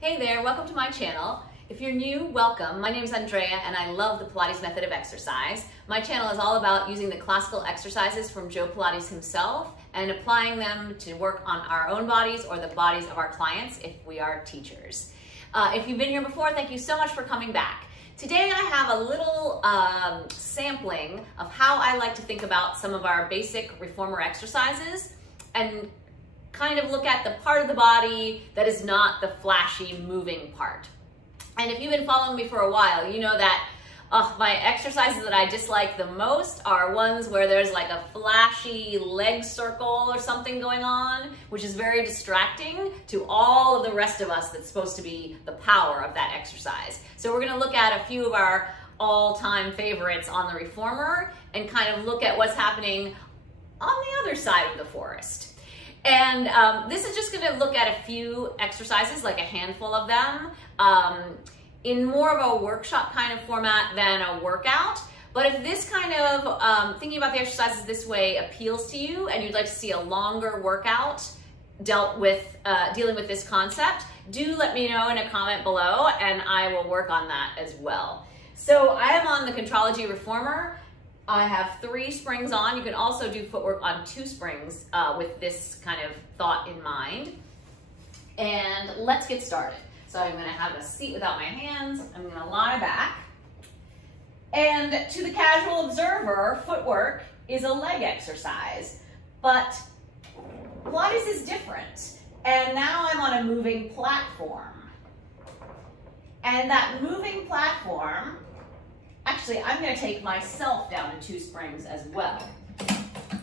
Hey there, welcome to my channel. If you're new, welcome. My name is Andrea and I love the Pilates Method of Exercise. My channel is all about using the classical exercises from Joe Pilates himself and applying them to work on our own bodies or the bodies of our clients if we are teachers. If you've been here before, thank you so much for coming back. Today I have a little sampling of how I like to think about some of our basic reformer exercises and kind of look at the part of the body that is not the flashy moving part. And if you've been following me for a while, you know that my exercises that I dislike the most are ones where there's like a flashy leg circle or something going on, which is very distracting to all of the rest of us that's supposed to be the power of that exercise. So we're gonna look at a few of our all-time favorites on the reformer and kind of look at what's happening on the other side of the forest. And this is just gonna look at a few exercises, like a handful of them, in more of a workshop kind of format than a workout. But if this kind of thinking about the exercises this way appeals to you and you'd like to see a longer workout dealing with this concept, do let me know in a comment below and I will work on that as well. So I am on the Contrology Reformer. I have 3 springs on. You can also do footwork on 2 springs with this kind of thought in mind. And let's get started. So I'm gonna have a seat without my hands. I'm gonna lie back. And to the casual observer, footwork is a leg exercise, but Pilates is different. And now I'm on a moving platform. And that moving platform, actually, I'm going to take myself down to 2 springs as well.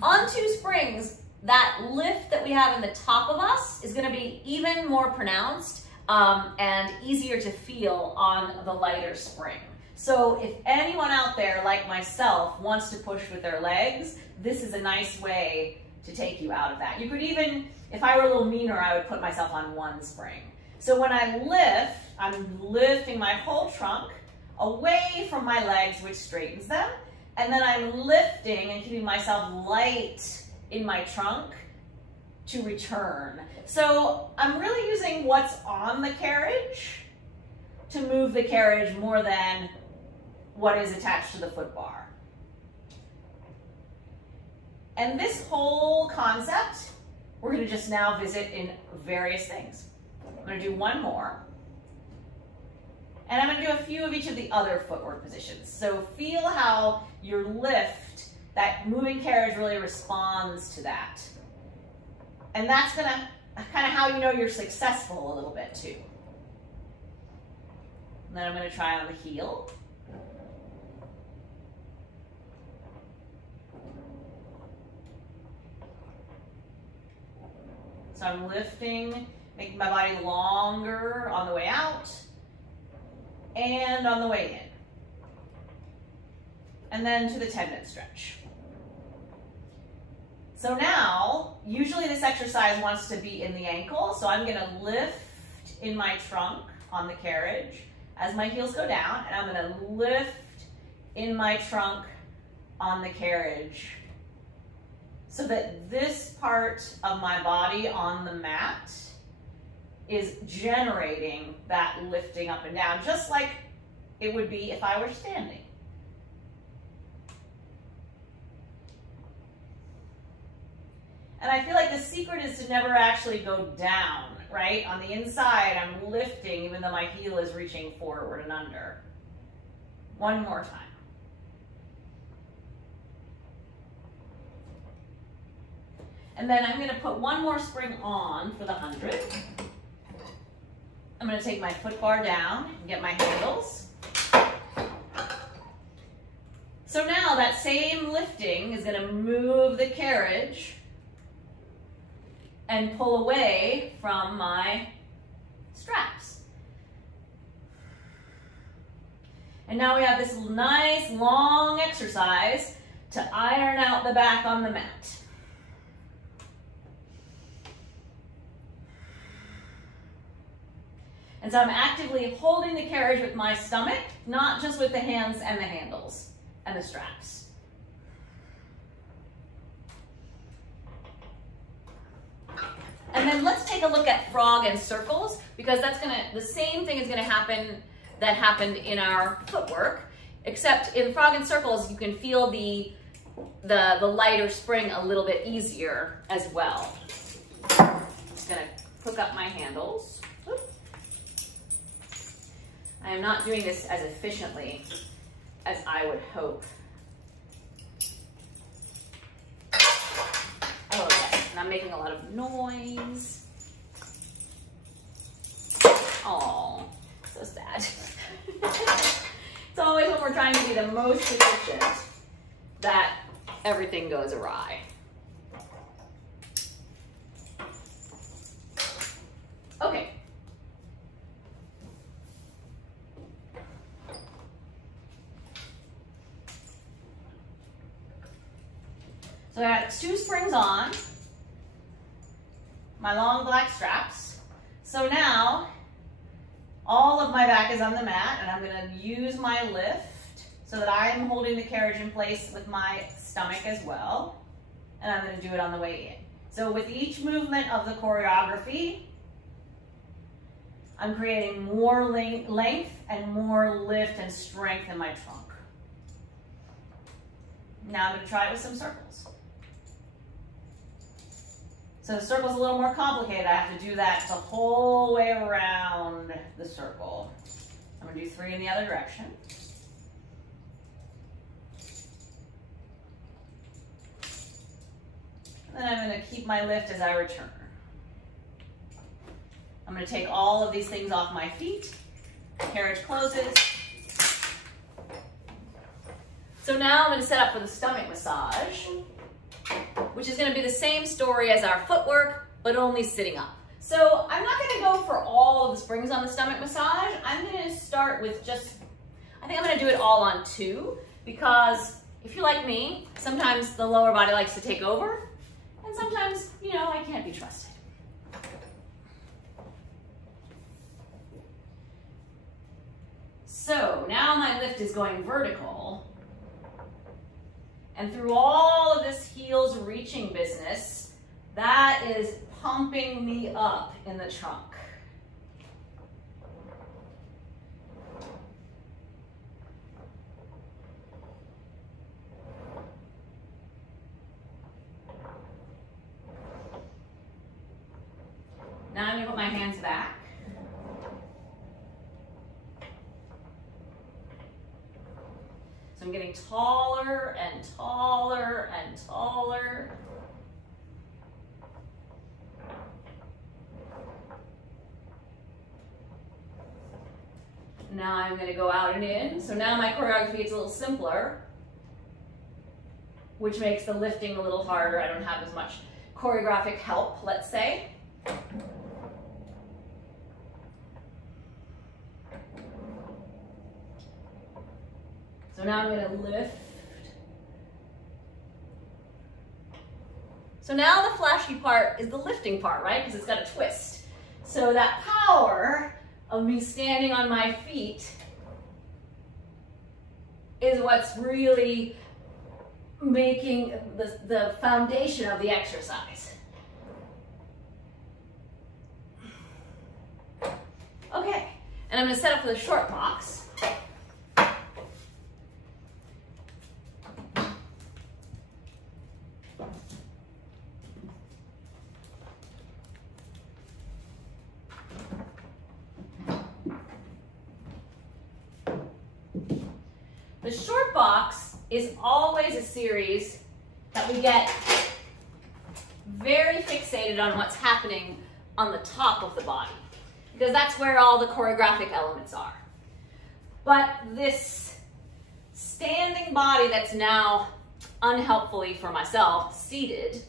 On 2 springs, that lift that we have in the top of us is going to be even more pronounced and easier to feel on the lighter spring. So if anyone out there, like myself, wants to push with their legs, this is a nice way to take you out of that. You could even, if I were a little meaner, I would put myself on 1 spring. So when I lift, I'm lifting my whole trunk away from my legs, which straightens them. And then I'm lifting and keeping myself light in my trunk to return. So I'm really using what's on the carriage to move the carriage more than what is attached to the foot bar. And this whole concept, we're gonna just now visit in various things. I'm gonna do 1 more. And I'm going to do a few of each of the other footwork positions. So feel how your lift, that moving carriage really responds to that. And that's going to kind of how you know you're successful a little bit too. And then I'm going to try on the heel. So I'm lifting, making my body longer on the way out and on the way in. And then to the tendon stretch. So now, usually this exercise wants to be in the ankle, so I'm gonna lift in my trunk on the carriage as my heels go down, and I'm gonna lift in my trunk on the carriage so that this part of my body on the mat is generating that lifting up and down, just like it would be if I were standing. And I feel like the secret is to never actually go down, right? On the inside, I'm lifting even though my heel is reaching forward and under. 1 more time. And then I'm gonna put 1 more spring on for the 100. I'm going to take my foot bar down and get my handles. So now that same lifting is going to move the carriage and pull away from my straps. And now we have this nice long exercise to iron out the back on the mat. And so I'm actively holding the carriage with my stomach, not just with the hands and the handles and the straps. And then let's take a look at frog and circles, because the same thing is gonna happen that happened in our footwork, except in frog and circles, you can feel the lighter spring a little bit easier as well. Just gonna hook up my handles. Whoop. I am not doing this as efficiently as I would hope. Okay, and I'm making a lot of noise. Oh, so sad. It's always when we're trying to be the most efficient that everything goes awry. Okay. So I got 2 springs on, my long black straps. So now all of my back is on the mat, and I'm going to use my lift so that I am holding the carriage in place with my stomach as well. And I'm going to do it on the way in. So with each movement of the choreography, I'm creating more length and more lift and strength in my trunk. Now I'm going to try it with some circles. So the circle's a little more complicated. I have to do that the whole way around the circle. I'm going to do 3 in the other direction. And then I'm going to keep my lift as I return. I'm going to take all of these things off my feet. Carriage closes. So now I'm going to set up for the stomach massage, which is going to be the same story as our footwork, but only sitting up. So I'm not going to go for all of the springs on the stomach massage. I'm going to start with I think I'm going to do it all on 2, because if you're like me, sometimes the lower body likes to take over, and sometimes, I can't be trusted. So now my lift is going vertical. And through all of this heels reaching business, that is pumping me up in the trunk. Now I'm going to put my hands back. So I'm getting taller and taller and taller. Now I'm going to go out and in. So now my choreography is a little simpler, which makes the lifting a little harder. I don't have as much choreographic help, let's say. So now I'm going to lift. So now the flashy part is the lifting part, right? Because it's got a twist. So that power of me standing on my feet is what's really making the foundation of the exercise. Okay, and I'm going to set up for the short box. The short box is always a series that we get very fixated on what's happening on the top of the body, because that's where all the choreographic elements are. But this standing body that's now unhelpfully for myself seated,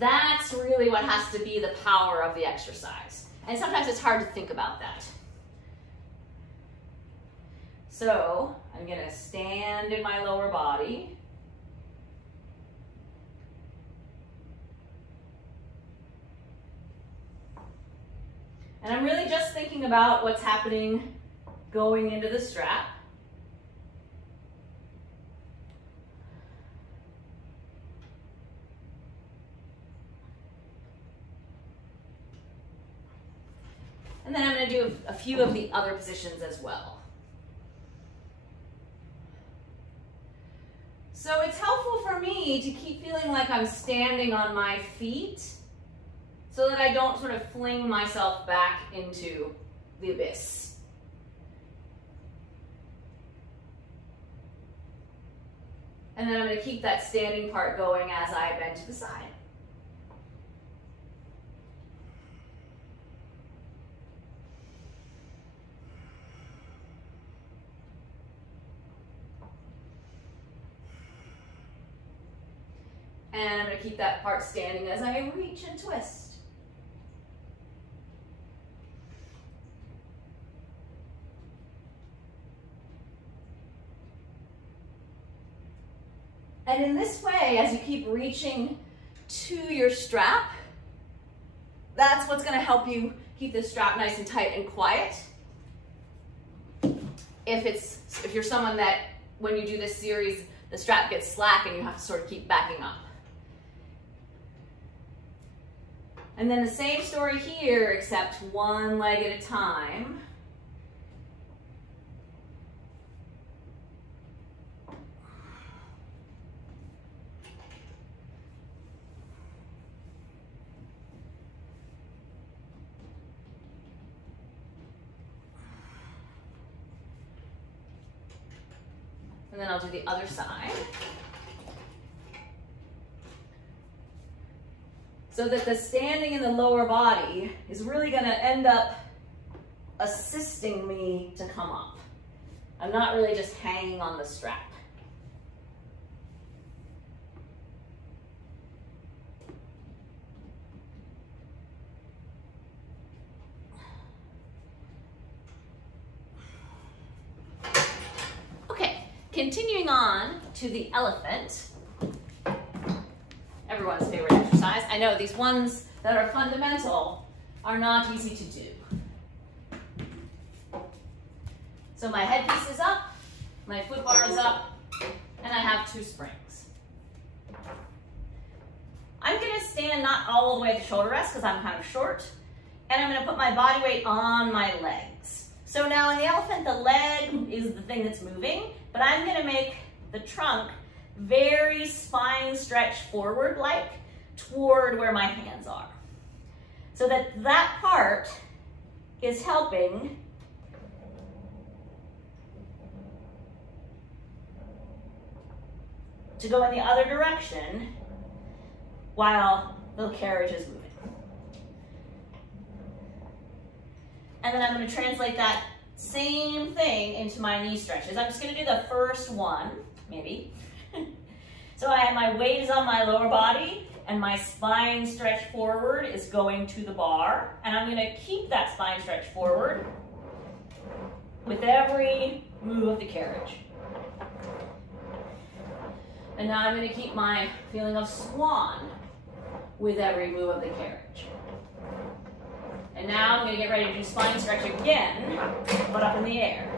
that's really what has to be the power of the exercise. And sometimes it's hard to think about that. So I'm going to stand in my lower body. And I'm really just thinking about what's happening going into the strap. And then I'm going to do a few of the other positions as well. So it's helpful for me to keep feeling like I'm standing on my feet so that I don't sort of fling myself back into the abyss. And then I'm going to keep that standing part going as I bend to the side. And I'm going to keep that part standing as I reach and twist. And in this way, as you keep reaching to your strap, that's what's going to help you keep the strap nice and tight and quiet. If you're someone that, when you do this series, the strap gets slack and you have to sort of keep backing up. And then the same story here, except one leg at a time. And then I'll do the other side. So that the standing in the lower body is really going to end up assisting me to come up. I'm not really just hanging on the strap. Okay, continuing on to the elephant. Everyone's favorite exercise. I know these ones that are fundamental are not easy to do. So my headpiece is up, my foot bar is up, and I have 2 springs. I'm going to stand not all the way at the shoulder rest because I'm kind of short, and I'm going to put my body weight on my legs. So now in the elephant, the leg is the thing that's moving, but I'm going to make the trunk very spine stretch forward like toward where my hands are. So that that part is helping to go in the other direction while the carriage is moving. And then I'm going to translate that same thing into my knee stretches. I'm just going to do the first one, maybe. So my weight is on my lower body and my spine stretch forward is going to the bar. And I'm going to keep that spine stretch forward with every move of the carriage. And now I'm going to keep my feeling of swan with every move of the carriage. And now I'm going to get ready to do spine stretch again, but up in the air.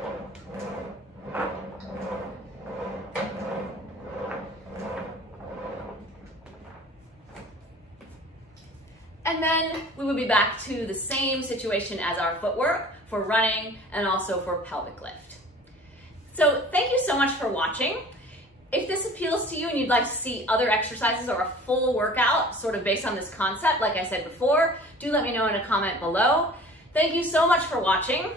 And then we will be back to the same situation as our footwork for running and also for pelvic lift. So thank you so much for watching. If this appeals to you and you'd like to see other exercises or a full workout sort of based on this concept, like I said before, do let me know in a comment below. Thank you so much for watching.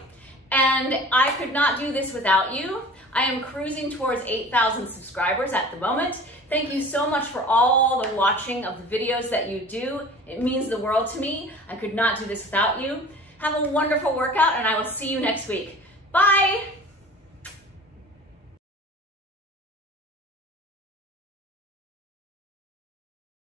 And I could not do this without you. I am cruising towards 8,000 subscribers at the moment. Thank you so much for all the watching of the videos that you do. It means the world to me. I could not do this without you. Have a wonderful workout and I will see you next week. Bye.